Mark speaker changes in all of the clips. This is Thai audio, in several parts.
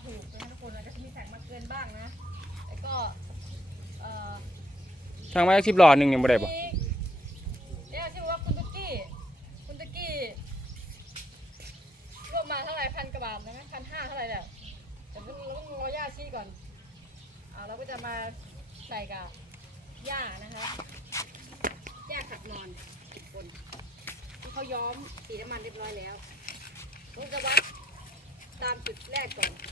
Speaker 1: ถูกนะทุกคนอาจจะมีแสงมาเกินบ้างนะแล้วก็
Speaker 2: ช่างไว้10 หลอดหนึ่งยังไม่ได้บ่
Speaker 1: เนี่ยชื่อว่าคุณตุ๊กกี้รวมมาเท่าไหร่1,000 กว่าบาทนะ1,500เท่าไหร่แหละแต่เราต้องรอย่าชี้ก่อนเราก็จะมาใส่กับหญ้านะคะหญ้าขัดนอนคนที่เขาย้อมสีน้ำมันเรียบร้อยแล้วเราจะวัดตามจุดแรกก่อน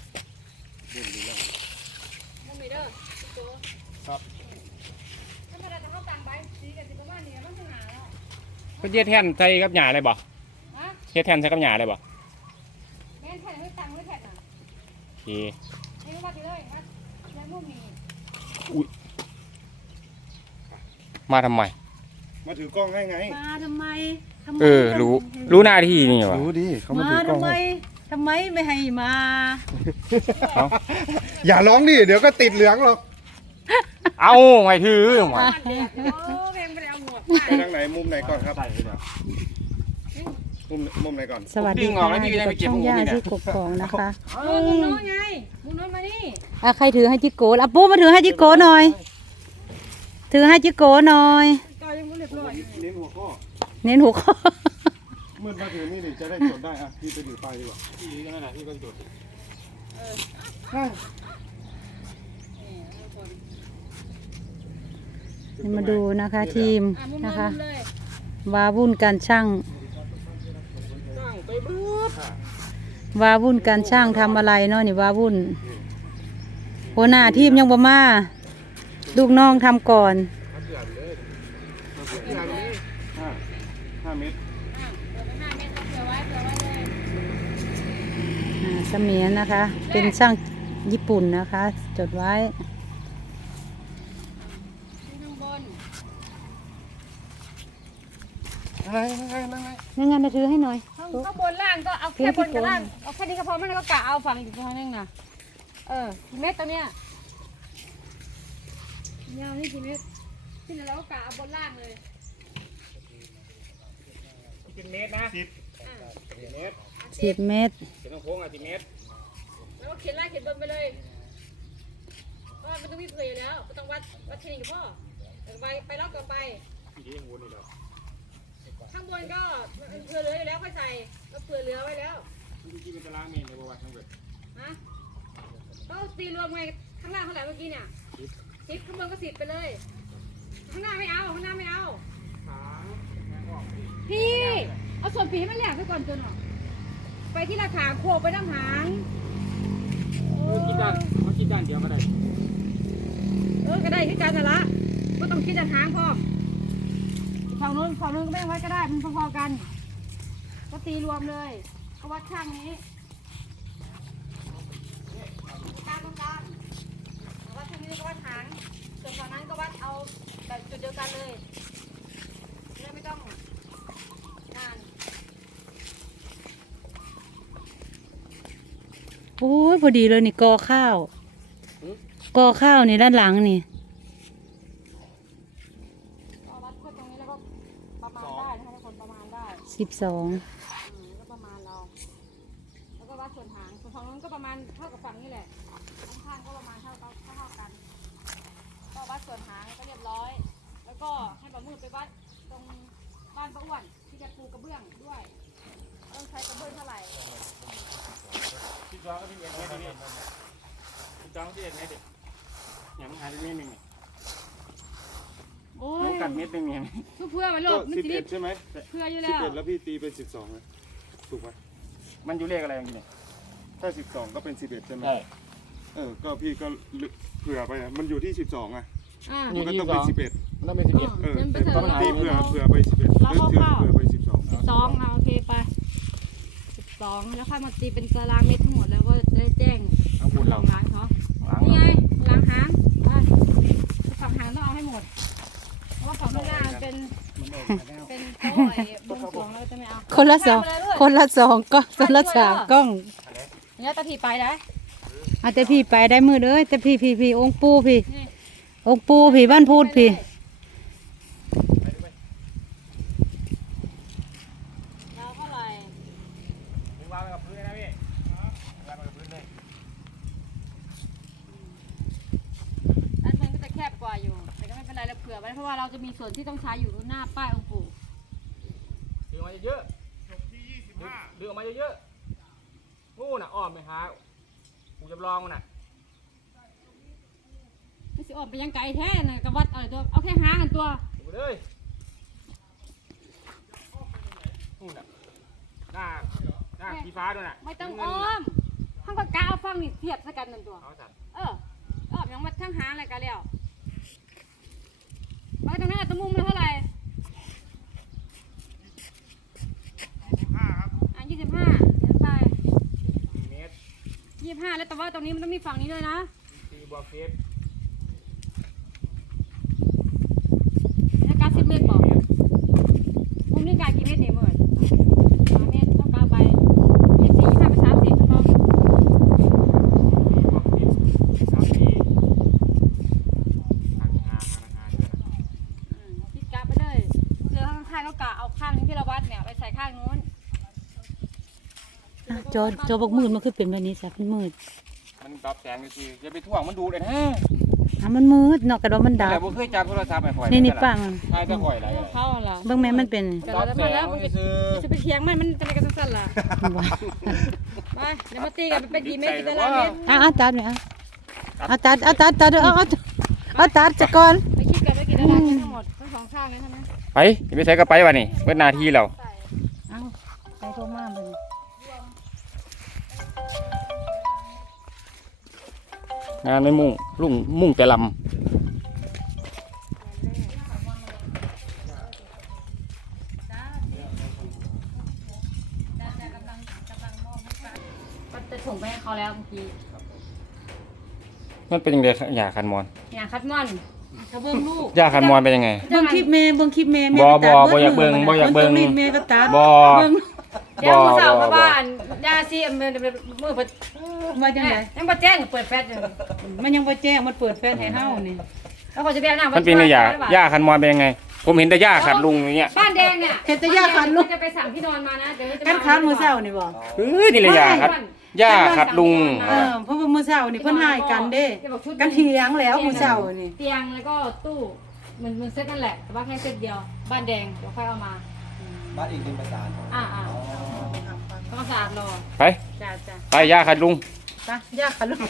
Speaker 1: ต้องมีเด้อโจ้ครับถ้าเราจะเข้าต่างใบสีกับสีประมาณนี้มันจะหนาแล้ว
Speaker 2: ก็เฮ็ดแทนใส่กับหญ้าเลยบ่เฮ็ดแทนใส่กับหญ้าเลยบ่
Speaker 1: แม่นแผ่นไม่ตังไม่แผ่นอ่ะ
Speaker 2: โอเค
Speaker 1: ให้วัดไปเลยวัดแล้วลูกมี
Speaker 2: มาทำไม
Speaker 3: มาถือกล้องให้ไง
Speaker 1: มาทำไม
Speaker 2: รู้หน้าที่นี่วะ
Speaker 3: รู้ดิเขามาถือกล้องให้
Speaker 1: ทำไมไม่ให้มา
Speaker 3: อย่าร้องดิเดี๋ยวก็ติดเหลืองหรอก
Speaker 2: เอาไม่ถือห
Speaker 1: มาเพลงไม่ได้เอาหมวก
Speaker 3: ไปทางไหนมุมไหนก่อนครับมุมไหนก่อน
Speaker 4: สวัสดีค่ะอยู่กับช่องย่าที่กกองนะคะ
Speaker 1: มุมโน้นไงมุมโน้นมานี่
Speaker 4: ใครถือให้จิโก้อ่ะปูมาถือให้จิโก้หน่อยถือให้จิโก้หน่อย
Speaker 3: เน้นหัวข้อเมื่อมาถือนี่จะได้จดได้อ่ะพี่ไปถือไปดีกว่าพี่ก็นั่นแหละพี่ก็จด
Speaker 4: มาดูนะคะทีมนะคะวาวุ่นการช่างวาวุ่นการช่างทำอะไรเนาะนี่วาวุ่นหัวหน้าทีมยังบ่มาลูกน้องทำก่อน
Speaker 3: 5 เมตร
Speaker 4: เสมียนนะคะเป็นช่างญี่ปุ่นนะคะจดไว้นั่งงานจะถือให้หน่อย
Speaker 1: ข้างบนล่างก็เอาแค่บนกับล่างเอาแค่นี้ก็พอมันก็กะเอาฝั่งอีกฝั่งนึงนะกี่เมตรตัวเนี้ยยาวนี่กี่เมตรที่เราก็กะเอาบนล่างเลย
Speaker 2: 10 เมตรนะ10 เมตร
Speaker 4: 10 เมตร
Speaker 2: เป็นต้องโค้ง10 เมตร
Speaker 1: แล้วก็เขียนล่างเขียนบนไปเลยเพราะมันต้องมีเผื่ออยู่แล้วก็ต้องวัดที่นี่กับพ่อไปรอบต่อไปข้างบนก็เผื่อเหลืออยู่แล้วค่อยใส่ก็เผื่อเหลือไว้แล้ว
Speaker 2: ที่เป็นตารางเมตรในประวัติทั้งหมด
Speaker 1: ก็ตีรวมไงข้างล่างเท่าไหร่เมื่อกี้เนี่ย10ข้างบนก็10ไปเลยข้างหน้าไม่เอาพี่เอาส่วนปีให้มันแหลกไปก่อนจนหรอไปที่ราคาโคไปน้ำหาง
Speaker 2: คิดด้านเดียวก็ได้
Speaker 1: ก็ได้ที่การละก็ต้องคิดด้านหางพอฝั่งนู้นก็ไม่ไว้ก็ได้มันพอๆกันก็ตีรวมเลยก็วัดข้างนี้ตรงกลางวัดข้างนี้ก็วัดหางส่วนฝั่งนั้นก็วัดเอาแบบจุดเดียวกันเลยไม่ต้องนาน
Speaker 4: โอ้ยพอดีเลยนี่กอข้าวนี่ด้านหลังนี่
Speaker 1: วัดตรงนี้แล้วก็ประมาณได้นะคะทุกคนประมาณได้
Speaker 4: 12
Speaker 1: ก็ประมาณเราแล้วก็วัดส่วนหางส่วนฝั่งนู้นก็ประมาณเท่ากับฝั่งนี้แหละข้างๆก็ประมาณเท่ากันก็วัดส่วนหางก็เรียบร้อยแล้วก็ให้ป้ามืดไปวัดตรงบ้านป้าอ้วนที่จะปูกระเบื้องด้วยต้องใช้กระเบื้องเท่าไหร่
Speaker 2: ที่จ้องที่เอ็นไม่ดีที่จ้องที่เอ็นไม่ดีอย่างมันหายไปเมตรนึง
Speaker 1: โอ้ย
Speaker 2: กัดเมตรนึงเนี่ย
Speaker 1: เพื่อมันโลดมันจะรีบ
Speaker 3: ใช่ไหม
Speaker 1: เพื่ออยู่แล้ว
Speaker 3: 11แล้วพี่ตีเป็น12นะถูกไหม
Speaker 2: มันอยู่เลขอะไรอย่างนี้
Speaker 3: ถ้า12ก็เป็น11ใช่ไหม
Speaker 2: ใช่
Speaker 3: ก็พี่ก็เผื่อไปมันอยู่ที่12อ่ะมันก็ต้องเป็น11
Speaker 2: มันต้องเป็น11
Speaker 3: แต่มันตีเผื่อไป11
Speaker 1: แล้วเผื่
Speaker 3: อไป12
Speaker 1: โอเคไป12แล้วค่อยมาตีเป็นตารางเมตรทั้งหมดแล้วก็ได้แจ้งล้างเขานี่ไงล้างหางฝั่งหางต้องเอาให้หมดเพราะว่าฝั่งข้างหน้าเป็นโต๊ะบนสองเราจะไม่เอา
Speaker 4: คนละ2กล้องคนละ3 กล้อง
Speaker 1: เนี่ยตะทีไปได้
Speaker 4: แต่พี่ไปได้มือเลยแต่พี่องค์ปูพี่บ้านพูดพี่
Speaker 1: เราเท่าไหร่
Speaker 2: วางกับพื้นนะพี่วางกับพื้นเลย
Speaker 1: เลยเพราะว่าเราจะมีส่วนที่ต้องใช้อยู่หน้าป้ายองค์ปู่
Speaker 2: ดึงมาเยอะๆดึงออกมาเยอะๆงูน่ะอ้อมไปหากูจะลองมันน่ะ
Speaker 1: ไม่สิออกไปยังไกลแท้น่ะกระวัดอะไรตัวเอาแค่หากันตัว
Speaker 2: ดูเลยงูน่ะหน้าสีฟ้าด้วยน่ะ
Speaker 1: ไม่ต้องอ้อมข้างปากกาเอาฟังนี่เทียบสักกันหนึ่งตัว
Speaker 2: เอาสัตว์
Speaker 1: อ้อมยังมาทั้งหาอะไรกันแล้วมาตรงนั้นตะมุมมันเท่าไหร่25เดี๋ยวไป
Speaker 2: 4 เมตร
Speaker 1: 25แล้วแต่ว่าตรงนี้มันต้องมีฝั่งนี้ด้วยนะ
Speaker 2: 4 บวก 10
Speaker 1: แล้วการ10 เมตรบอกมุมนี้กายกี่เมตรเนี่ยเมื่อ3 เมตรต้องกาไป24 25ไป30มันบอก
Speaker 2: 4 บวก 10 3 4
Speaker 1: คิดกะไปเลยเรือข้างๆก็กะเอาข้างนี้ที่เราวัดเนี่ยไปใส่ข้างนู้น
Speaker 4: อ่ะจอบอกมืดมันคือเป็นแบบนี้จ้ะมันมืด
Speaker 2: มันดับแสงเลยสิอย่าไปถ่วงมันดูเลยนะ
Speaker 4: อ่ะมันมืดเนาะกระดอมันดับ
Speaker 2: แต่ผมเคยจับโทรศัพท์ไปข่อย
Speaker 4: นี่ปัง
Speaker 2: ใช่ก็ข่อยอะไร
Speaker 1: เขาเหรอ
Speaker 4: เบิ่งแม่มันเป็น
Speaker 2: ดับแสงซื้อ
Speaker 1: จะไปเถียงมันเป็นอะไรกันสั้นๆล่ะ
Speaker 4: บ่
Speaker 1: ไปเดี๋ยวมาตีกันเป็นกี่เมตรกี่ตารางเมตร
Speaker 4: อ่ะตัดไหมอ่ะเอาตัดเอาตัดจะก่อน
Speaker 1: ไปคิดกันไปกี่ตารางเมตรทั้งหมดทั้งสองข้างเลยใช่ไหม
Speaker 2: ไปอย่าไปใช้กระไปวะนี่เมื่อนาทีแล้ว
Speaker 4: เอาไปโทรมาเบิ่ง
Speaker 2: งานไม่มุ่งแต่ล
Speaker 1: มันจะส่งไปให้เขาแล้วเมื่อกี้
Speaker 2: ำมันเป็นยังไงยาคันมอน
Speaker 1: อย่างคัดมอนเขาเบิ่งลูก
Speaker 2: ยาคันมอนเป็นยังไง
Speaker 4: เบิ่งคลิปแม่แม่
Speaker 2: บ่
Speaker 4: ก็ตัด
Speaker 2: บ่อยากเบิ่งบ่อยากเบิ่ง
Speaker 4: มันต้องรีดแม่ก็ตัด
Speaker 2: บ่
Speaker 4: เบิ่ง
Speaker 1: เดี๋ยวมือเสาร์มาบ้านยาซีมือเปิด
Speaker 4: ว่าจังได๋
Speaker 1: ยังบ่แจ้งเปิดแฟลชอยู่
Speaker 4: มันยังบ่แจ้งมันเปิดแฟนให้เฮานี่
Speaker 1: แล้วเขาจะไปเอาหน้า
Speaker 2: มันเป็นยังไงยาคันมอนเป็นยังไง ผมเห็นแต่ยาขัดลุงอย่างเงี้ย
Speaker 1: บ้านแดงเนี่ย
Speaker 4: เฮ็ดแต่ย่าคันลูก
Speaker 1: จะไปสั่งที่นอนมานะเดี๋ยวจะ
Speaker 4: กันค้านมื้อเช้านี่บ่
Speaker 2: นี่เลยยาขัดยาขัดลุง
Speaker 4: เพราะว่ามื้อเช้านี่เพิ่นหายกันเด้กันเถียงแล้วมื้อเช้านี่
Speaker 1: เตียงแล้วก็ตู้มันเซตนั่นแหละแต่ว่าแค่เซตเดียวบ้านแดงเดี๋ยวค่อยเอามา
Speaker 5: บ้านอีกเป็นประสาน
Speaker 1: ต้องสะอาดรอ
Speaker 2: ไป
Speaker 1: จ้า
Speaker 2: ไปยาขัดลุง
Speaker 4: ไปย่าคันลูก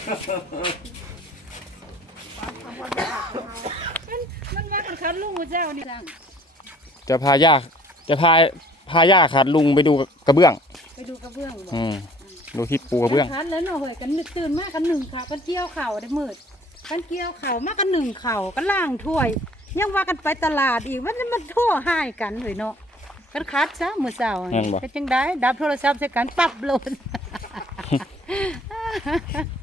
Speaker 4: มันว่ากันคันลูกมื้อเช้านี่จัง
Speaker 2: จะพายาขัดลุงไปดูกระเบื้อง
Speaker 4: ไปดูกระเบื้องบ่
Speaker 2: ดูที่ปูกระเบื้อง
Speaker 4: คันแล้วเนาะเฮ้ยกันตื่นมากันหนึ่งข่าวกันเกี่ยวข่าวได้มืดกันเกี่ยวข่าวมากันหนึ่งข่าวกันล่างถ้วย ยังว่ากันไปตลาดอีกมันทั่วหายกันเฮ้ยเนาะกันคัดซะมื้อเช้านี่เป็นจังได๋ดับโทรศัพท์ใส่กันปั๊บโลด